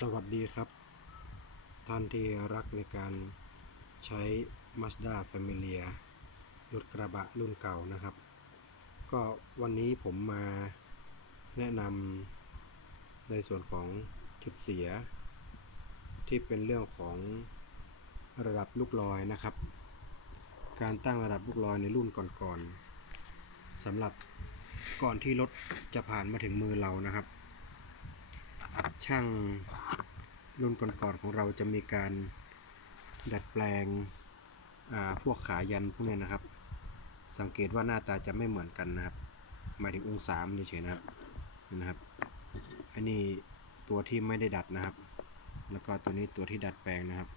สวัสดีครับ ท่านที่รักในการใช้ Mazda Familia รถกระบะรุ่นเก่านะครับ ก็วันนี้ผมมาแนะนำในส่วนของจุดเสีย ที่เป็นเรื่องของระดับลูกลอยนะครับ การตั้งระดับลูกลอยในรุ่นก่อนๆสำหรับก่อนที่รถจะผ่านมาถึงมือเรานะครับ ช่างรุ่นก่อนๆของเราจะมีการดัดแปลงพวกขายันพวกนี้นะครับ สังเกตว่าหน้าตาจะไม่เหมือนกันนะครับหมายถึงองศามันเฉยนะครับนะครับอันนี้ตัวที่ไม่ได้ดัดนะครับ แล้วก็ตัวนี้ตัวที่ดัดแปลงนะครับ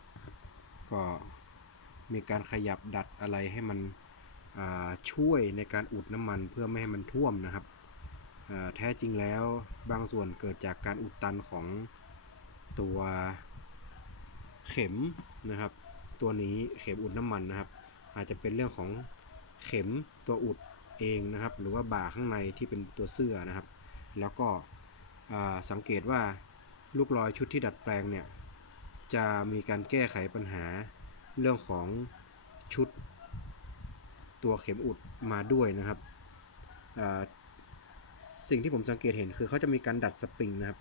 ก็มีการขยับดัดอะไรให้มันช่วยในการอุดน้ำมันเพื่อไม่ให้มันท่วมนะครับ แท้จริงแล้วบางส่วนเกิดจากการอุดตันของตัวเข็มนะครับ ตัวนี้เข็มอุดน้ำมันนะครับ อาจจะเป็นเรื่องของเข็มตัวอุดเองนะครับ หรือว่าบ่าข้างในที่เป็นตัวเสื้อนะครับ แล้วก็สังเกตว่าลูกรอยชุดที่ดัดแปลงเนี่ยจะมีการแก้ไขปัญหาเรื่องของชุดตัวเข็มอุดมาด้วยนะครับ สิ่งที่ผมสังเกตเห็นคือเขาจะมีการดัดสปริงนะครับ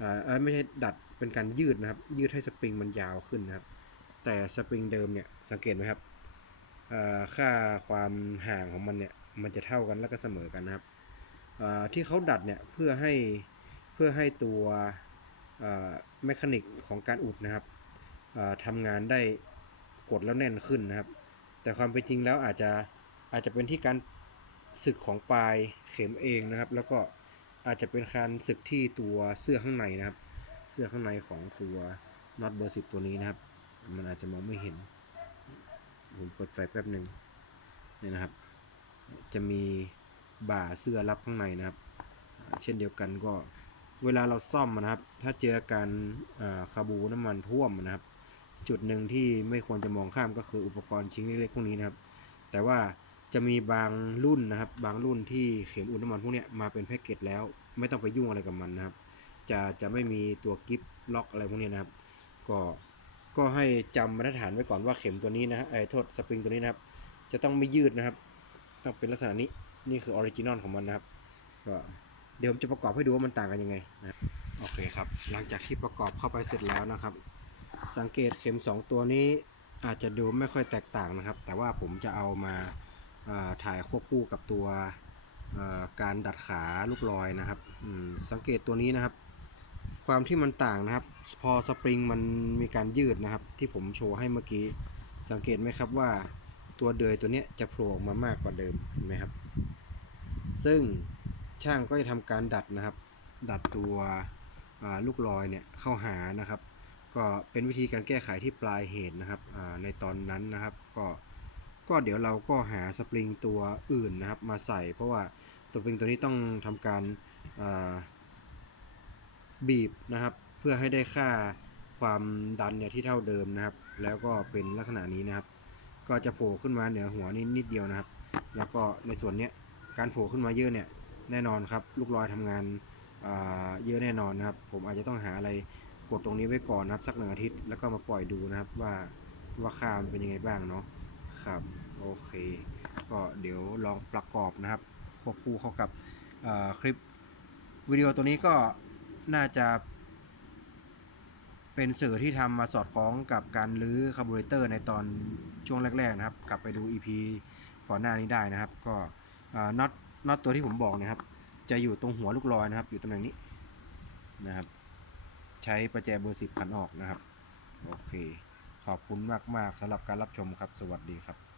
อ่าเอ้ยไม่ใช่ดัดเป็นการยืดนะครับ ยืดให้สปริงมันยาวขึ้นนะครับ แต่สปริงเดิมเนี่ยสังเกตไหมครับอ่าค่าความห่างของมันเนี่ยมันจะเท่ากันแล้วก็เสมอกันนะครับอ่าที่เขาดัดเนี่ยเพื่อให้เพื่อให้ตัวแมคานิกของการอุดนะครับอ่าทำงานได้กดแล้วแน่นขึ้นนะครับ แต่ความเป็นจริงแล้วอาจจะอาจจะเป็นที่การ สึกของปลายเข็มเองนะครับ แล้วก็อาจจะเป็นการสึกที่ตัวเสื้อข้างในนะครับ เสื้อข้างในของตัวน็อตเบอร์สิบตัวนี้นะครับ มันอาจจะมองไม่เห็น ผมเปิดไฟแป๊บหนึ่งนี่นะครับ จะมีบ่าเสื้อรับข้างในนะครับ เช่นเดียวกันก็เวลาเราซ่อมนะครับ ถ้าเจอการคาบูน้ำมันท่วมนะครับ จุดหนึ่งที่ไม่ควรจะมองข้ามก็คืออุปกรณ์ชิ้นเล็กๆพวกนี้นะครับ แต่ว่า จะมีบางรุ่นนะครับ บางรุ่นที่เข็มอุดน้ำมันพวกนี้มาเป็นแพ็กเกจแล้ว ไม่ต้องไปยุ่งอะไรกับมันนะครับ จะจะไม่มีตัวกิฟล็อกอะไรพวกนี้นะครับ ก็ก็ให้จำมาตรฐานไว้ก่อนว่าเข็มตัวนี้นะฮะไอ้โทษสปริงตัวนี้นะครับ จะต้องไม่ยืดนะครับ ต้องเป็นลักษณะนี้นี่คือออริจินอลของมันนะครับ ก็เดี๋ยวผมจะประกอบให้ดูว่ามันต่างกันยังไงนะโอเคครับ หลังจากที่ประกอบเข้าไปเสร็จแล้วนะครับ สังเกตเข็ม 2 ตัวนี้อาจจะดูไม่ค่อยแตกต่างนะครับ แต่ว่าผมจะเอามา ถ่ายควบคู่กับตัวการดัดขาลูกลอยนะครับสังเกตตัวนี้นะครับ ความที่มันต่างนะครับ พอสปริงมันมีการยืดนะครับ ที่ผมโชว์ให้เมื่อกี้ สังเกตไหมครับว่าตัวเดยตัวนี้จะโผล่ออกมามากกว่าเดิมเห็นไหมครับ ซึ่งช่างก็จะทำการดัดนะครับ ดัดตัวลูกลอยเนี่ยเข้าหานะครับ ก็เป็นวิธีการแก้ไขที่ปลายเหตุนะครับในตอนนั้นนะครับ ก็ ก็เดี๋ยวเราก็หาสปริงตัวอื่นนะครับมาใส่ เพราะว่าตัวสปริงตัวนี้ต้องทำการาบีบนะครับ เพื่อให้ได้ค่าความดันเนี่ยที่เท่าเดิมนะครับ แล้วก็เป็นลักษณะนี้นะครับ ก็จะโผล่ขึ้นมาเหนือหัวนิดนิดเดียวนะครับ แล้วก็ในส่วนเนี้ยการโผล่ขึ้นมาเยอะเนี่ยแน่นอนครับลูกลอยทำงานเยอะแน่นอนนะครับ ผมอาจจะต้องหาอะไรกดตรงนี้ไว้ก่อนนะครับสักหนึ่งอาทิตย์แล้วก็มาปล่อยดูนะครับว่าว่าค่ามันเป็นยังไงบ้างเนาะ ครับ โอเค ก็เดี๋ยวลองประกอบนะครับควบคู่เข้ากับคลิปวิดีโอตัวนี้ก็น่าจะเป็นสื่อที่ทำมาสอดคล้องกับการรื้อคาร์บูเรเตอร์ในตอนช่วงแรก ๆ นะครับ กลับไปดู EP ก่อนหน้านี้ได้นะครับ ก็น็อตน็อตตัวที่ผมบอกนะครับ จะอยู่ตรงหัวลูกลอยนะครับ อยู่ตำแหน่งนี้นะครับ ใช้ประแจเบอร์สิบขันออกนะครับ โอเค ขอบคุณมาก ๆสำหรับการรับชมครับ สวัสดีครับ